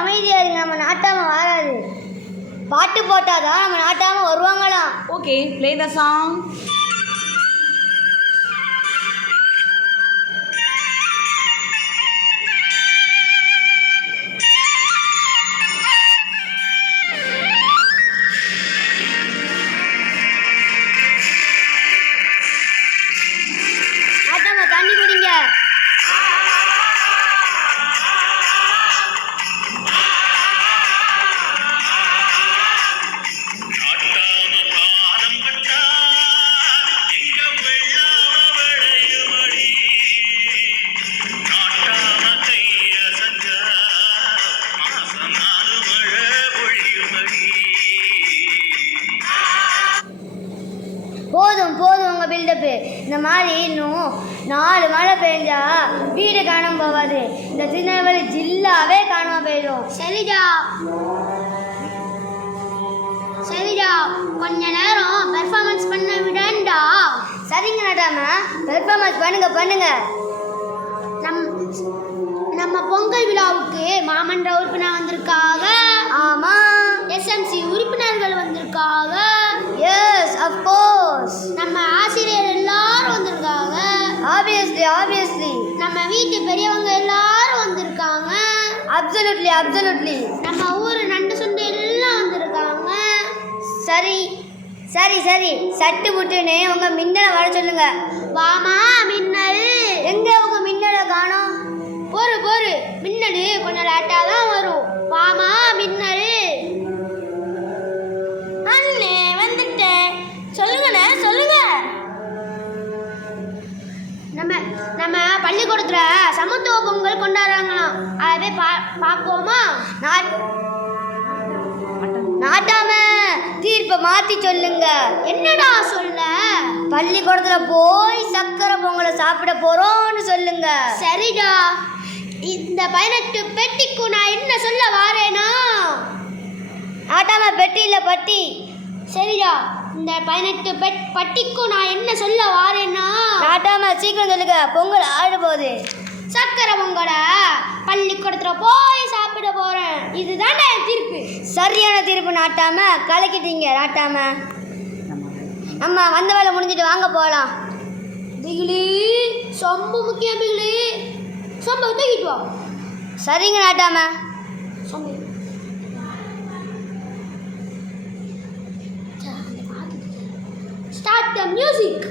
அமைதியாக இருங்க, நம்ம நாட்டாமல் வராது. பாட்டு போட்டாதான் நம்ம நாட்டாமல் வருவாங்களாம். Okay, play the song. நாட்டாமல் தண்ணி குடிங்க. போதும் போதும் உங்கள் பில்டப்பு. இந்த மாதிரி இன்னும் 4 மழை பெஞ்சா வீடு காணாம போகாது. இந்த திருநெல்வேலி ஜில்லாவே காணாம போயிடும். சரிடா சரிடா, கொஞ்ச நேரம் பெர்ஃபார்மன்ஸ் பண்ண விடண்டா. சரிங்க நாட்டாம, பெர்ஃபார்மன்ஸ் பண்ணுங்க. நம்ம பொங்கல் விழாவுக்கு மாமன்ற உறுப்பினர் வந்திருக்காங்க. ஆமாம். எஸ்எம்சி உறுப்பினர்கள் வந்திருக்காங்க. Yes, of course. நம்ம ஆசிரியர் எல்லாரும் வந்திருக்காங்க. ஆப்வியஸ்லி. நம்ம வீட்டு பெரியவங்க எல்லாரும் வந்திருக்காங்க. அப்சல்யூட்லி. நம்ம ஊர் நண்டு சுண்டு எல்லாம் வந்திருக்காங்க. சரி, சட்டு புட்டுன்னு உங்க மின்னலை வர சொல்லுங்க. வாமா மின்னல். எங்க உங்க மின்னலை காணோம்? பொறு மின்னல் கொஞ்சம் லேட்டாக தான் வரும். வாமா மின்னல். அண்ணே வந்துட்டேன். சொல்லுங்கண்ணே சொல்லுங்க. நம்ம பள்ளிக்கூடத்துல சமத்துவ பொங்கல் கொண்டாடுறாங்களாம். அதை போய் பார்ப்போமா? நாட்டாம தீர்ப்பை மாற்றி சொல்லுங்க. என்னடா சொல்ல? பள்ளிக்கூடத்தில் போய் சக்கரை பொங்கலை சாப்பிட போகிறோன்னு சொல்லுங்க. சரிடா, இந்த 18 பெட்டிக்கு நான் என்ன சொல்ல வாரேனா? நாட்டாம பெட்டி இல்லை பட்டி. சரிடா, இந்த 18 பட்டிக்கு நான் என்ன சொல்ல வாரேன்னா? நாட்டாம சீக்கிரம் சொல்லுங்க, பொங்கல் ஆடு போகுது. சக்கரை பொங்கலை பள்ளிக்கூடத்தில் போய் சாப்பிட போகிறேன். இதுதான் என் தீர்ப்பு. சரியான தீர்ப்பு நாட்டாம, கலக்கிட்டீங்க நாட்டாம. அம்மா வந்த வேலை முடிஞ்சிட்டு வாங்க போகலாம். பிகிலி சொம்பு முக்கியம். பிகிலி சொம்பு தூக்கிட்டு வா. சரிங்க நாட்டாம. சொம்பு ஸ்டார்ட் த மியூசிக்.